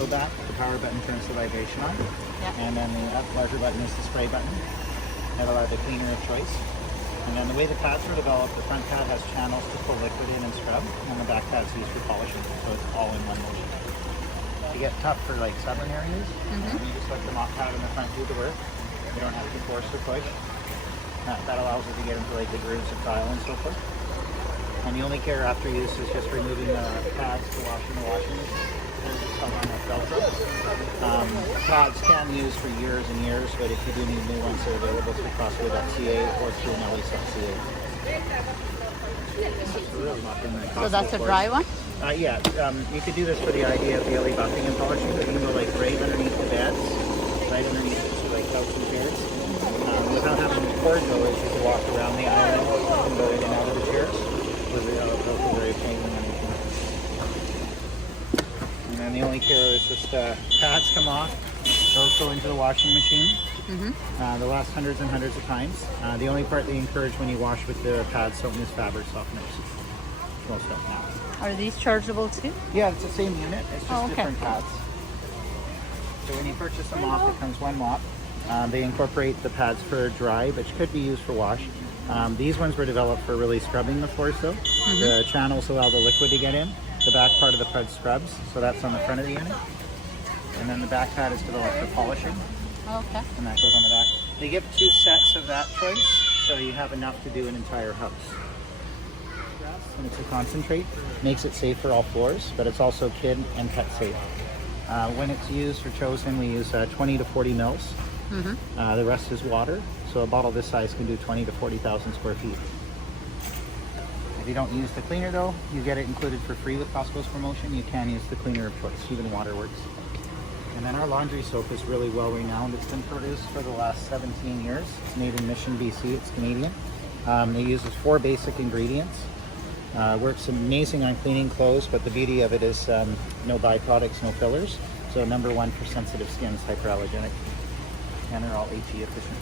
handle back. The power button turns the vibration on. Yeah. And then the up pleasure button is the spray button. That'll have the cleaner of choice. And then the way the pads were developed, the front pad has channels to pull liquid in and scrub, and the back pad's used for polishing. So it's all in one motion. To get tough for like stubborn areas, you just let the mop pad in the front do the work. You don't have to force or push. That allows it to get into like the grooves of tile and so forth. And the only care after use is just removing the pads to wash in the washing machine. There's just some on the Velcro. Pads can use for years and years, but if you do need new ones, they're available through Costco.ca or through Nellie.ca. So that's a dry one? Yeah, you could do this for the idea of daily buffing and polishing, but you can go like right underneath the beds, right underneath the like couch and chairs. Without having the cord though, is you can walk around the island and go in and out of the chairs. Those are very pain and anything. And then the only care is just pads come off, those go into the washing machine. They last hundreds and hundreds of times. The only part they encourage when you wash with the pads don't use fabric softeners. Most don't now. Are these chargeable too? Yeah, it's the same unit. It's just okay. different pads. So when you purchase a mop, it comes one mop. They incorporate the pads for dry, which could be used for wash. These ones were developed for really scrubbing the floors though. The channels allow the liquid to get in. The back part of the pad scrubs, so that's on the front of the unit. And then the back pad is developed for polishing. Okay. And that goes on the back. They give 2 sets of that choice, so you have enough to do an entire house. And it's a concentrate, makes it safe for all floors, but it's also kid and pet safe. When it's used or chosen, we use 20 to 40 mils. The rest is water, so a bottle this size can do 20 to 40,000 square feet. If you don't use the cleaner though, you get it included for free with Costco's promotion. You can use the cleaner of choice, even water works. And then our laundry soap is really well renowned. It's been produced for the last 17 years. It's made in Mission, BC. It's Canadian. It uses 4 basic ingredients. Works amazing on cleaning clothes, but the beauty of it is no byproducts, no fillers. So #1 for sensitive skins, hyperallergenic. And they're all HE efficient.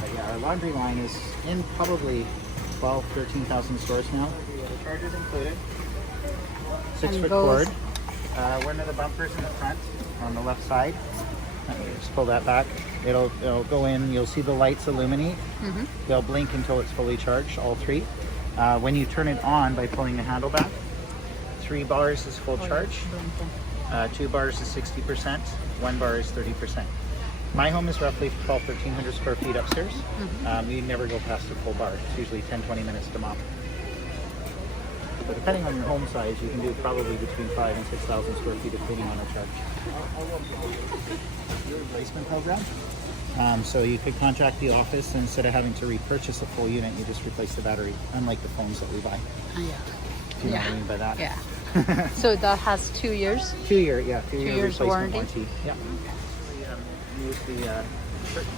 But yeah, our laundry line is in probably 13,000 stores now. The charger's included. 6-foot cord. One of the bumpers in the front on the left side. Let me just pull that back. It'll go in. You'll see the lights illuminate. They'll blink until it's fully charged, all 3. When you turn it on by pulling the handle back, 3 bars is full charge. 2 bars is 60%. 1 bar is 30%. My home is roughly 1,300 square feet upstairs. You never go past a full bar. It's usually 10-20 minutes to mop. But depending on your home size, you can do probably between 5,000 and 6,000 square feet of cleaning on a charge. Your replacement program. So you could contact the office, and instead of having to repurchase a full unit, you just replace the battery, unlike the phones that we buy. Yeah. If you know what I mean by that. Yeah. So that has 2 years? 2 year, yeah. 2 year years replacement warranty. Yeah. We use the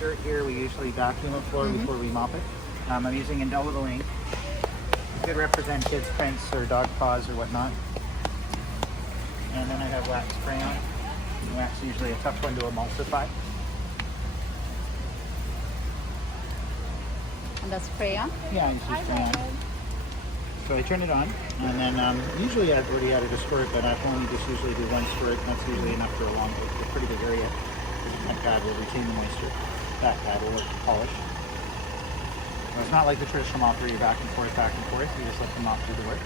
dirt here. We usually vacuum the floor before we mop it. I'm using indelible ink. It could represent kids' prints or dog paws or whatnot. And then I have wax crayon. Wax is usually a tough one to emulsify. And that's crayon? Yeah, I just use crayon. So I turn it on, and then usually I've already added a squirt, but I only just usually do 1 squirt, and that's usually enough for a pretty big area. That pad will retain the moisture. That pad will work to polish. So it's not like the traditional mop where you're back and forth, you just let the mop do the work.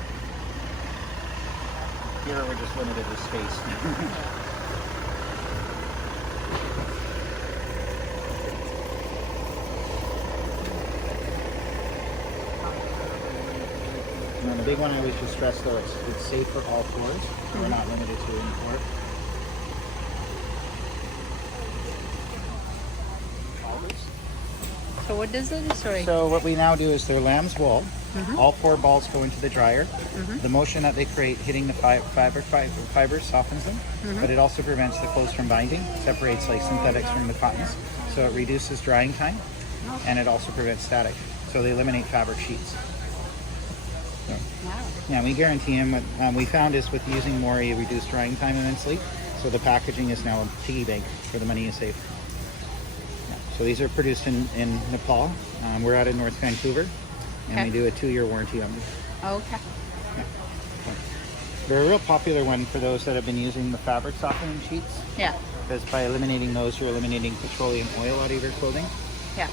Here we're just limited with space. And the big one I always just stress though, it's safe for all floors. So we're not limited to any floor. So what does it? Sorry. So what we now do is they're lamb's wool. All 4 balls go into the dryer. The motion that they create hitting the fiber softens them, but it also prevents the clothes from binding, separates like synthetics from the cottons. So it reduces drying time, and it also prevents static. So they eliminate fabric sheets. So, yeah, we guarantee them. What we found is with using more, you reduce drying time immensely. So the packaging is now a piggy bank for the money you save. So these are produced in Nepal. We're out in North Vancouver, and we do a 2-year warranty on them. Okay. Yeah. They're a real popular one for those that have been using the fabric softening sheets, Yeah. because by eliminating those, you're eliminating petroleum oil out of your clothing. Yeah.